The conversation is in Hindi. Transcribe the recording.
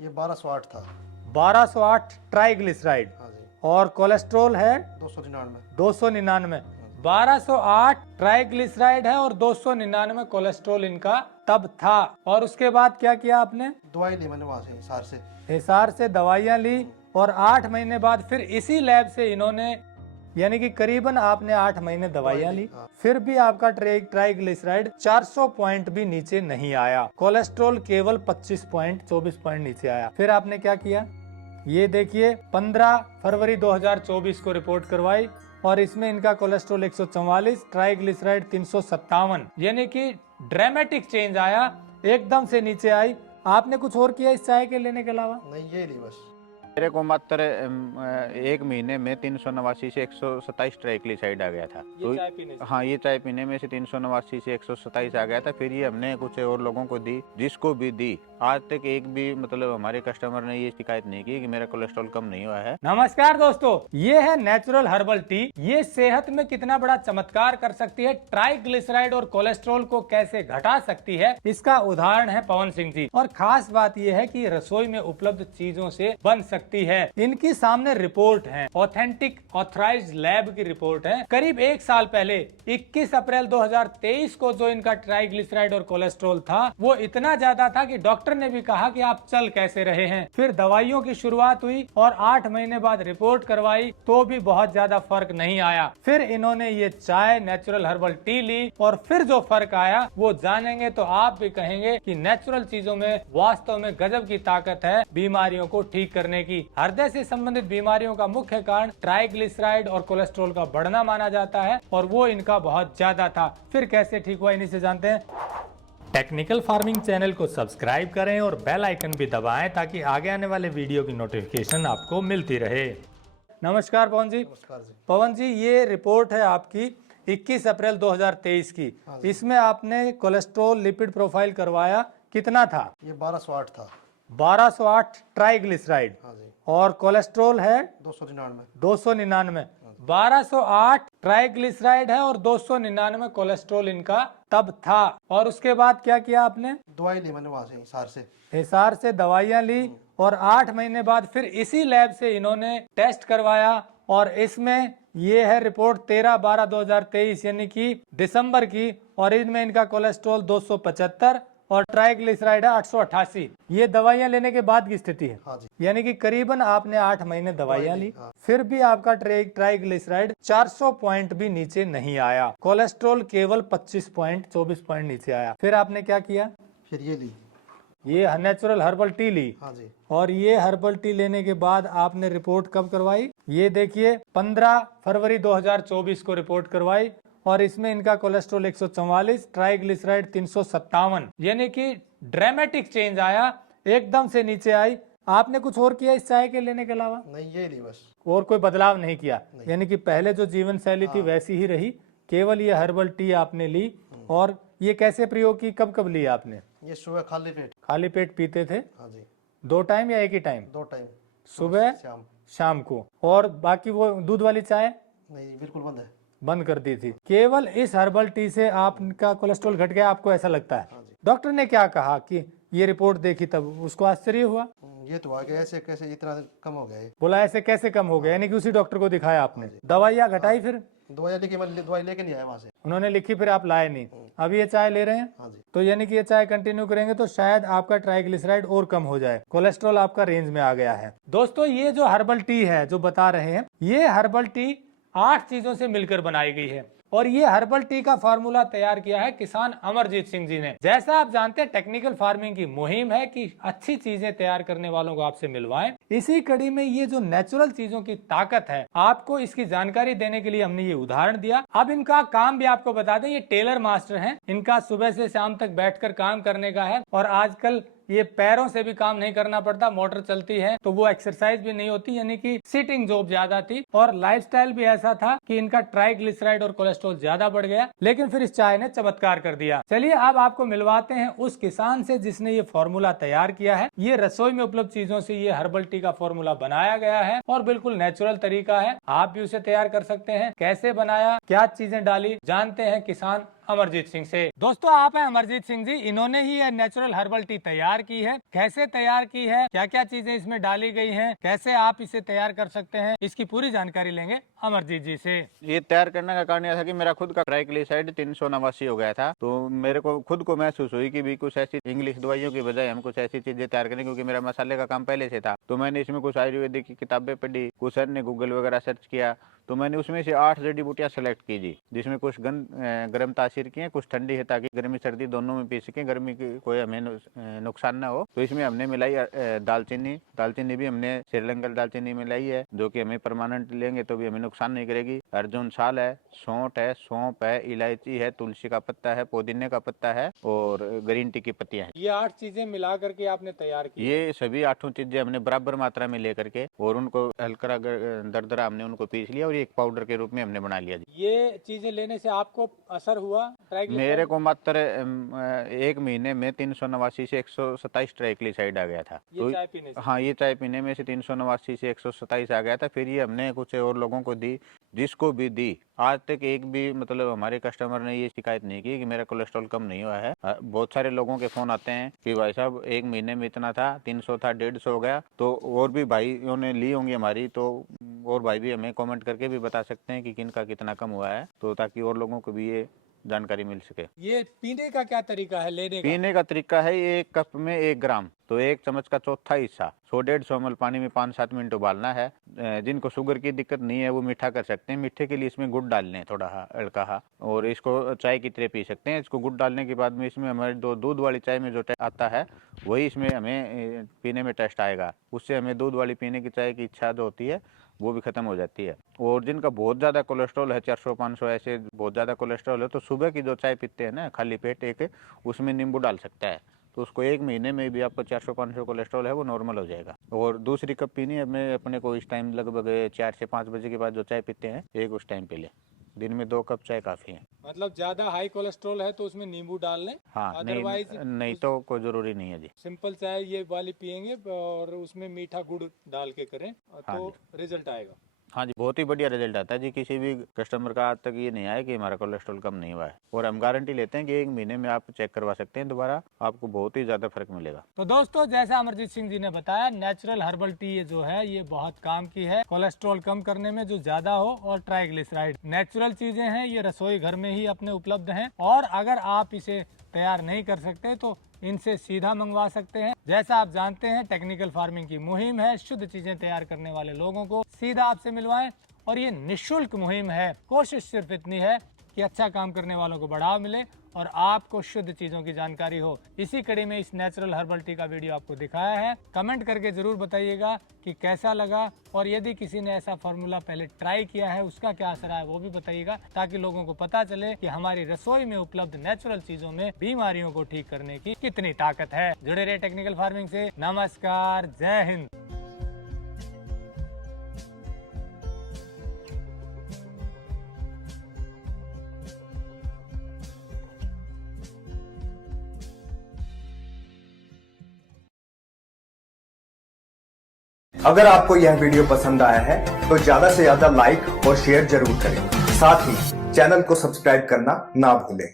ये 1208 था। 1208 ट्राइग्लिसराइड। हाँ जी। और कोलेस्ट्रॉल है 299। 299। 1208 ट्राइग्लिसराइड है और 299 कोलेस्ट्रॉल इनका तब था। और उसके बाद क्या किया आपने? दवाई ली मैंने वहां से, हिसार से। हिसार से दवाइयां ली और 8 महीने बाद फिर इसी लैब से इन्होंने, यानी कि करीबन आपने 8 महीने दवाइयां ली, हाँ। फिर भी आपका ट्राइग्लिसराइड 400 पॉइंट भी नीचे नहीं आया। कोलेस्ट्रॉल केवल 24 पॉइंट नीचे आया। फिर आपने क्या किया? ये देखिए 15 फरवरी 2024 को रिपोर्ट करवाई और इसमें इनका कोलेस्ट्रॉल 144, ट्राइग्लिसराइड 357, यानी कि ड्रामेटिक चेंज आया, एकदम से नीचे आई। आपने कुछ और किया इस चाय के लेने के अलावा? नहीं, ये ली बस। मेरे को मात्र 1 महीने में 389 से 127 ट्राइग्लिसराइड आ गया था। ये चाय पीने से? हाँ, ये चाय पीने में से 389 से 127 आ गया था। फिर ये हमने कुछ और लोगों को दी, जिसको भी दी आज तक एक भी मतलब हमारे कस्टमर ने ये शिकायत नहीं की कि मेरा कोलेस्ट्रॉल कम नहीं हुआ है। नमस्कार दोस्तों, ये है नेचुरल हर्बल टी। ये सेहत में कितना बड़ा चमत्कार कर सकती है, ट्राइग्लिसराइड और कोलेस्ट्रॉल को कैसे घटा सकती है, इसका उदाहरण है पवन सिंह जी। और खास बात यह है कि रसोई में उपलब्ध चीजों से बन सकती है। इनकी सामने रिपोर्ट है, ऑथेंटिक ऑथराइज्ड लैब की रिपोर्ट है। करीब 1 साल पहले 21 अप्रैल 2023 को जो इनका ट्राइग्लिसराइड और कोलेस्ट्रॉल था वो इतना ज्यादा था कि डॉक्टर ने भी कहा कि आप चल कैसे रहे हैं। फिर दवाइयों की शुरुआत हुई और 8 महीने बाद रिपोर्ट करवाई तो भी बहुत ज्यादा फर्क नहीं आया। फिर इन्होंने ये चाय नेचुरल हर्बल टी ली और फिर जो फर्क आया वो जानेंगे तो आप भी कहेंगे कि नेचुरल चीजों में वास्तव में गजब की ताकत है बीमारियों को ठीक करने की। हृदय से संबंधित बीमारियों का मुख्य कारण ट्राइग्लिसराइड और कोलेस्ट्रॉल का बढ़ना माना जाता है और वो इनका बहुत ज्यादा था। फिर कैसे ठीक हुआ, इन्हीं से जानते हैं। टेक्निकल फार्मिंग चैनल को सब्सक्राइब करें और बेल आइकन भी दबाएं ताकि आगे आने वाले वीडियो की नोटिफिकेशन आपको मिलती रहे। नमस्कार पवन जी। नमस्कार जी। पवन जी, ये रिपोर्ट है आपकी 21 अप्रैल 2023 की। इसमें आपने कोलेस्ट्रॉल लिपिड प्रोफाइल करवाया, कितना था? ये 1208 था। 1208 ट्राइग्लिसराइड। हाँ जी। और कोलेस्ट्रॉल है 299। 299। 1208 ट्राइग्लिसराइड है और 299 कोलेस्ट्रॉल इनका तब था। और उसके बाद क्या किया आपने? दवाई ली मैंने वहां से, हिसार से। हिसार से दवाइयां ली और 8 महीने बाद फिर इसी लैब से इन्होंने टेस्ट करवाया और इसमें ये है रिपोर्ट 13/12/2023 यानी कि दिसंबर की। और इनमें इनका कोलेस्ट्रॉल 275 और ट्राइग्लिसराइड है 888। ये दवाइयां लेने के बाद की स्थिति है। हाँ जी। यानी कि करीबन आपने 8 महीने दवाइयां ली, हाँ। फिर भी आपका ट्राइग्लिसराइड 400 पॉइंट भी नीचे नहीं आया। कोलेस्ट्रॉल केवल 24 पॉइंट नीचे आया। फिर आपने क्या किया? फिर ये ली। ये नेचुरल हर्बल टी ली। हाँ जी। और ये हर्बल टी लेने के बाद आपने रिपोर्ट कब करवाई? ये देखिए 15 फरवरी 2024 को रिपोर्ट करवाई और इसमें इनका कोलेस्ट्रॉल 144, ट्राइग्लिसराइड 357, यानी कि ड्रामेटिक चेंज आया, एकदम से नीचे आई। आपने कुछ और किया इस चाय के लेने के अलावा? नहीं, ये ली बस। और कोई बदलाव नहीं किया? यानी कि पहले जो जीवन शैली थी वैसी ही रही, केवल ये हर्बल टी आपने ली। और ये कैसे प्रयोग की, कब कब ली आपने? ये सुबह खाली पेट। खाली पेट पीते थे? हाँ जी। 2 टाइम या एक ही टाइम? 2 टाइम, सुबह शाम। शाम को। और बाकी वो दूध वाली चाय नहीं, बिल्कुल बंद है। बंद कर दी थी। केवल इस हर्बल टी से आपका कोलेस्ट्रॉल घट गया, आपको ऐसा लगता है? हाँ जी। डॉक्टर ने क्या कहा कि ये रिपोर्ट देखी तब उसको आश्चर्य हुआ? ये तो आ गया, ऐसे कैसे इतना कम हो गया है। बोला ऐसे कैसे कम हो गया, यानी कि उसी डॉक्टर को दिखाया आपने? दवाइयाँ घटाई फिर? दवाई लेके, मैं दवाई लेके नहीं आया वहां से। उन्होंने लिखी, फिर आप लाए नहीं। अभी ये चाय ले रहे हैं? हाँ जी। तो यानी कि ये चाय कंटिन्यू करेंगे तो शायद आपका ट्राइग्लिसराइड और कम हो जाए, कोलेस्ट्रॉल आपका रेंज में आ गया है। दोस्तों, ये जो हर्बल टी है जो बता रहे हैं, ये हर्बल टी 8 चीजों से मिलकर बनाई गई है और ये हर्बल टी का फार्मूला तैयार किया है किसान अमरजीत सिंह जी ने। जैसा आप जानते हैं, टेक्निकल फार्मिंग की मुहिम है कि अच्छी चीजें तैयार करने वालों को आपसे मिलवाएं। इसी कड़ी में ये जो नेचुरल चीजों की ताकत है, आपको इसकी जानकारी देने के लिए हमने ये उदाहरण दिया। अब इनका काम भी आपको बता दें, ये टेलर मास्टर हैं। इनका सुबह से शाम तक बैठकर काम करने का है और आजकल ये पैरों से भी काम नहीं करना पड़ता, मोटर चलती है तो वो एक्सरसाइज भी नहीं होती, यानी कि सिटिंग जॉब ज्यादा थी। और लाइफस्टाइल भी ऐसा था कि इनका ट्राइग्लिसराइड और कोलेस्ट्रॉल ज्यादा बढ़ गया, लेकिन फिर इस चाय ने चमत्कार कर दिया। चलिए अब आपको मिलवाते हैं उस किसान से जिसने ये फॉर्मूला तैयार किया है। ये रसोई में उपलब्ध चीजों से ये हर्बल टी का फॉर्मूला बनाया गया है और बिल्कुल नेचुरल तरीका है, आप भी उसे तैयार कर सकते हैं। कैसे बनाया, क्या चीजें डाली, जानते हैं किसान अमरजीत सिंह से। दोस्तों आप हैं अमरजीत सिंह जी, इन्होंने ही यह नेचुरल हर्बल टी तैयार की है। कैसे तैयार की है, क्या क्या चीजें इसमें डाली गई हैं, कैसे आप इसे तैयार कर सकते हैं, इसकी पूरी जानकारी लेंगे अमरजीत जी से। ये तैयार करने का कारण यह था कि मेरा खुद का ट्राइग्लिसराइड 389 हो गया था, तो मेरे को खुद को महसूस हुई कि भी कुछ ऐसी इंग्लिश दवाइयों की बजाय हम कुछ ऐसी चीजें तैयार करें, क्योंकि मेरा मसाले का काम पहले से था। तो मैंने इसमें कुछ आयुर्वेदिक की किताबें पढ़ी, कुछ सर ने गूगल वगैरह सर्च किया, तो मैंने उसमें से 8 जड़ी बूटियां सेलेक्ट की जी, जिसमें कुछ गर्म तासीर की हैं, कुछ ठंडी है, ताकि गर्मी सर्दी दोनों में पी सकें, गर्मी की कोई हमें नुकसान ना हो। तो इसमें हमने मिलाई दालचीनी भी हमने श्रीलंकन दालचीनी मिलाई है, जो कि हमें परमानेंट लेंगे तो भी हमें नुकसान नहीं करेगी। अर्जुन साल है, सौंठ है, इलायची है, तुलसी का पत्ता है, पुदीने का पत्ता है और ग्रीन टी की पत्तियां हैं। ये 8 चीजें मिला करके आपने तैयार की? ये सभी 8 चीजें हमने बराबर मात्रा में लेकर के और उनको हल्का दरदरा हमने उनको पीस लिया और एक पाउडर के रूप में हमने बना लिया। ये चीजें लेने से आपको असर हुआ? मेरे को मात्र 1 महीने में 389 से 127 ट्राइग्लिसराइड आ गया था। ये चाय पीने से? हाँ, ये चाय पीने में से 389 से 127 आ गया था। फिर ये हमने कुछ और लोगों को दी, जिसको भी दी आज तक एक भी मतलब हमारे कस्टमर ने ये शिकायत नहीं की कि मेरा कोलेस्ट्रॉल कम नहीं हुआ है। बहुत सारे लोगों के फोन आते हैं कि भाई साहब 1 महीने में इतना था, 300 था, 150 हो गया। तो और भी भाइयों ने ली होंगी हमारी, तो और भाई भी हमें कमेंट करके भी बता सकते हैं कि किनका कितना कम हुआ है, तो ताकि और लोगों को भी ये जानकारी मिल सके। ये पीने का क्या तरीका है, लेने का? पीने का तरीका है, ये 1 कप में 1 ग्राम, तो 1 चम्मच का चौथा हिस्सा 100-150 ml पानी में 5-7 मिनट उबालना है। जिनको शुगर की दिक्कत नहीं है वो मीठा कर सकते हैं। मीठे के लिए इसमें गुड़ डालने हैं, थोड़ा हल्का, और इसको चाय की तरह पी सकते हैं। इसको गुड़ डालने के बाद में इसमें हमारे दूध वाली चाय में जो टेस्ट आता है वही इसमें हमें पीने में टेस्ट आएगा। उससे हमें दूध वाली पीने की चाय की इच्छा जो होती है वो भी खत्म हो जाती है। और जिनका बहुत ज़्यादा कोलेस्ट्रॉल है, 400-500 ऐसे बहुत ज़्यादा कोलेस्ट्रॉल है, तो सुबह की जो चाय पीते हैं ना खाली पेट, एक उसमें नींबू डाल सकता है, तो उसको 1 महीने में भी आपको 400-500 कोलेस्ट्रॉल है वो नॉर्मल हो जाएगा। और दूसरी कप पीनी है अपने को इस टाइम लगभग 4 से 5 बजे के बाद जो चाय पीते हैं एक उस टाइम पे ले। दिन में 2 कप चाय काफ़ी है। मतलब ज्यादा हाई कोलेस्ट्रॉल है तो उसमें नींबू डाल लें? हाँ, अदरवाइज नहीं तो कोई ज़रूरी नहीं है जी। सिंपल चाय ये वाली पियेंगे और उसमें मीठा गुड़ डाल के करें हाँ तो रिजल्ट आएगा। हाँ जी, बहुत ही बढ़िया रिजल्ट आता है जी। किसी भी कस्टमर का आज तक ये नहीं आया कि हमारा कोलेस्ट्रॉल कम नहीं हुआ है, और हम गारंटी लेते हैं कि 1 महीने में आप चेक करवा सकते हैं दोबारा, आपको बहुत ही ज़्यादा फर्क मिलेगा। तो दोस्तों जैसा अमरजीत सिंह जी ने बताया, नेचुरल हर्बल टी ये जो है ये बहुत काम की है कोलेस्ट्रॉल कम करने में जो ज्यादा हो, और ट्राइग्लिसराइड नेचुरल चीजें हैं, ये रसोई घर में ही अपने उपलब्ध हैं। और अगर आप इसे तैयार नहीं कर सकते तो इनसे सीधा मंगवा सकते हैं। जैसा आप जानते हैं टेक्निकल फार्मिंग की मुहिम है, शुद्ध चीजें तैयार करने वाले लोगों को सीधा आपसे मिलवाएं, और ये निःशुल्क मुहिम है। कोशिश सिर्फ इतनी है कि अच्छा काम करने वालों को बढ़ावा मिले और आपको शुद्ध चीजों की जानकारी हो। इसी कड़ी में इस नेचुरल हर्बल टी का वीडियो आपको दिखाया है। कमेंट करके जरूर बताइएगा कि कैसा लगा, और यदि किसी ने ऐसा फार्मूला पहले ट्राई किया है उसका क्या असर है वो भी बताइएगा, ताकि लोगों को पता चले कि हमारी रसोई में उपलब्ध नेचुरल चीजों में बीमारियों को ठीक करने की कितनी ताकत है। जुड़े रहे टेक्निकल फार्मिंग से। नमस्कार, जय हिंद। अगर आपको यह वीडियो पसंद आया है तो ज्यादा से ज्यादा लाइक और शेयर जरूर करें। साथ ही चैनल को सब्सक्राइब करना ना भूलें।